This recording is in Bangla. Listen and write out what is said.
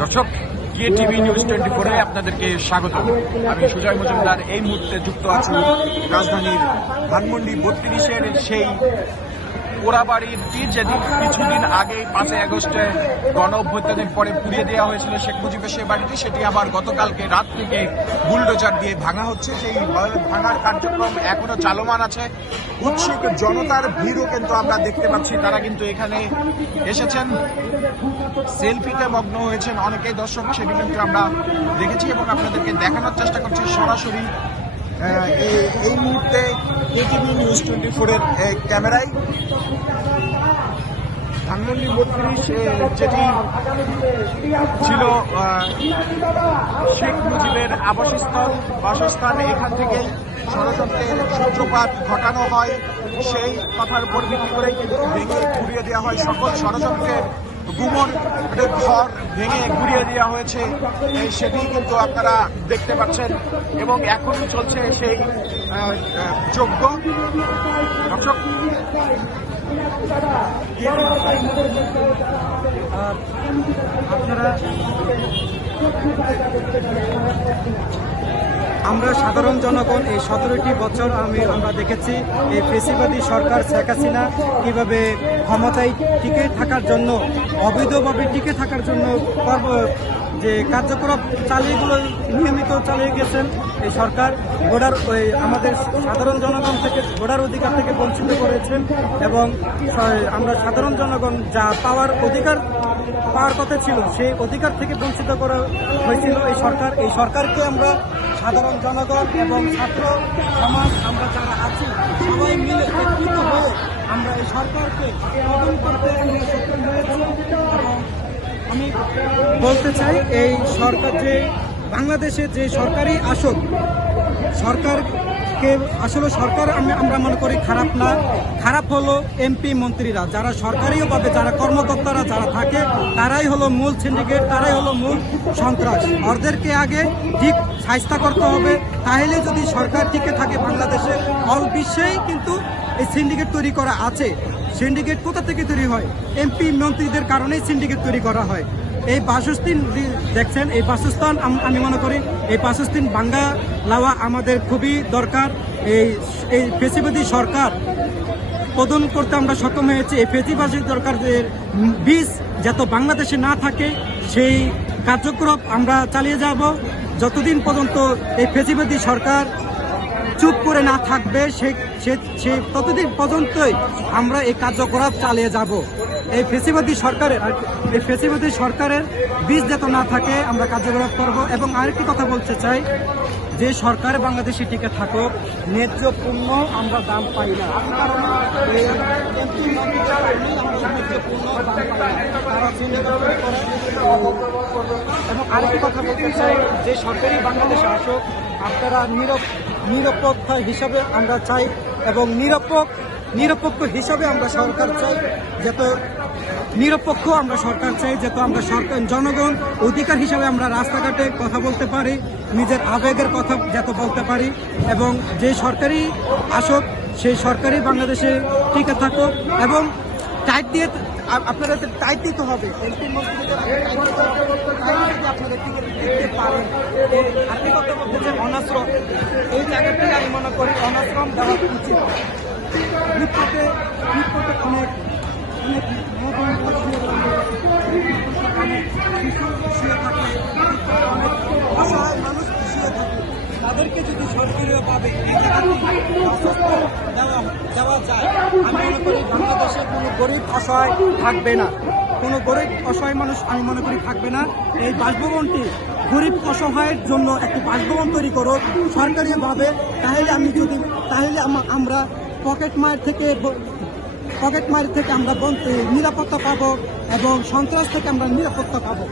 দর্শক, টিভি নিউজ 24-এ আপনাদেরকে স্বাগত। আমি সুজয় মজুমদার। এই মুহূর্তে যুক্ত আছি রাজধানীর ধানমন্ডি 32-এর সেই পোড়াবাড়িটি যেদিন কিছুদিন আগে 5 আগস্টে গণ অভ্যুত্থানের পরে পুড়িয়ে দেওয়া হয়েছিল শেখ মুজিবের সেই বাড়িটি, সেটি আবার গতকালকে রাত থেকে বুলডোজার দিয়ে ভাঙা হচ্ছে। সেই ভাঙার কার্যক্রম এখনো চলমান আছে। উৎসুক জনতার ভিড়ও কিন্তু আমরা দেখতে পাচ্ছি। তারা কিন্তু এখানে এসেছেন, সেলফিতে মগ্ন হয়েছেন অনেকেই দর্শক, সেটি কিন্তু আমরা দেখেছি এবং আপনাদেরকে দেখানোর চেষ্টা করছি সরাসরি এই মুহূর্তে টিভি নিউজ 24-এর ক্যামেরায়। ধানমন্ডি 32 যেটি ছিল শেখ মুজিবের বাসস্থান, এখান থেকে ষড়যন্ত্রের সূত্রপাত ঘটানো হয়। সেই কথার উপর ভিত্তি করেই কিন্তু ভেঙে ঘুরিয়ে দেওয়া হয় সকল ষড়যন্ত্রের গুমর ঘর ভেঙে ঘুরিয়ে দেওয়া হয়েছে, সেটি কিন্তু আপনারা দেখতে পাচ্ছেন এবং এখনই চলছে সেই যজ্ঞ। দর্শক, আমরা সাধারণ জনগণ এই 17টি বছর আমরা দেখেছি এই ফেসিবাদী সরকার শেখ হাসিনা কীভাবে ক্ষমতায় টিকে থাকার জন্য, অবৈধভাবে টিকে থাকার জন্য যে কার্যকলাপ নিয়মিত চালিয়ে গেছেন এই সরকার। আমাদের সাধারণ জনগণ থেকে ভোটার অধিকার থেকে বঞ্চিত করেছেন এবং আমরা সাধারণ জনগণ যা পাওয়ার কথা ছিল সেই অধিকার থেকে বঞ্চিত করা হয়েছিল এই সরকারকে আমরা সাধারণ জনগণ এবং ছাত্র সমাজ আমরা যারা আছি সবাই মিলে একত্রিত হয়ে আমরা এই সরকারকে পতন করতে সক্ষম হয়েছি। এবং আমি বলতে চাই এই সরকার যে বাংলাদেশে যে সরকারি আসন, সরকারকে আসলে সরকার আমরা মনে করি খারাপ না, খারাপ হলো এমপি মন্ত্রীরা, যারা সরকারিভাবে যারা কর্মকর্তারা যারা থাকে তারাই হলো মূল সিন্ডিকেট, তারাই হলো মূল সন্ত্রাস। ওদেরকে আগে ঠিক শাস্তি করতে হবে, তাহলে যদি সরকার টিকে থাকে বাংলাদেশে। অল বিশ্বেই কিন্তু এই সিন্ডিকেট তৈরি করা আছে। সিন্ডিকেট কোথা থেকে তৈরি হয়? এমপি মন্ত্রীদের কারণেই সিন্ডিকেট তৈরি করা হয়। এই বাসস্থান দেখছেন, এই বাসস্থান আমি মনে করি এই বাসস্থান ভাঙ্গা লাওয়া আমাদের খুবই দরকার। এই ফেসিবাদী সরকার পতন করতে আমরা সক্ষম হয়েছি। এই ফেসিবাদী সরকারের বীজ যাতে বাংলাদেশে না থাকে সেই কার্যক্রম আমরা চালিয়ে যাব। যতদিন পর্যন্ত এই ফেসিবাদী সরকার চুপ করে না থাকবে সে ততদিন পর্যন্তই আমরা এই কার্যকলাপ চালিয়ে যাব। এই ফেসিবাদী সরকারের বীজ যাতে না থাকে আমরা কার্যকলাপ করব। এবং আরেকটি কথা বলতে চাই, যে সরকার বাংলাদেশে টিকে থাকুক, ন্যায্য পণ্য আমরা দাম পাই না, এবং আরেকটি কথা বলতে চাই, যে সরকারি বাংলাদেশে আসুক আপনারা নিরপেক্ষ হিসাবে আমরা চাই এবং নিরপেক্ষ হিসাবে আমরা সরকার চাই, যাতে নিরপেক্ষ আমরা সরকার চাই, যাতে আমরা জনগণ অধিকার হিসাবে আমরা রাস্তাঘাটে কথা বলতে পারি, নিজের আবেগের কথা যাতে বলতে পারি। এবং যে সরকারি আসুক সেই সরকারি বাংলাদেশে টিকে থাকুক এবং টাইট দিয়ে আপনাদের টাইট দিতে হবে। এমপি মন্ত্রীদের আপনাদের টিকে দিতে পারেন। আপনি কথা বলতেছেন অনাশ্রম, এই জায়গাটাই আমি মনে করি অনাশ্রম দেওয়া উচিত। বিপদে অনেক অসহায় মানুষ পিছিয়ে থাকে, তাদেরকে যদি সরকারিভাবে এই দেওয়া যায়, আমি মনে করি বাংলাদেশে কোনো গরিব অসহায় থাকবে না, কোনো গরিব অসহায় মানুষ আমি মনে করি থাকবে না। এই বাসভবনটি গরিব অসহায়ের জন্য একটি বাসভবন তৈরি করো সরকারিভাবে, তাহলে আমরা পকেট মার থেকে আমরা নিরাপত্তা পাবো এবং সন্ত্রাস থেকে আমরা নিরাপত্তা পাবো।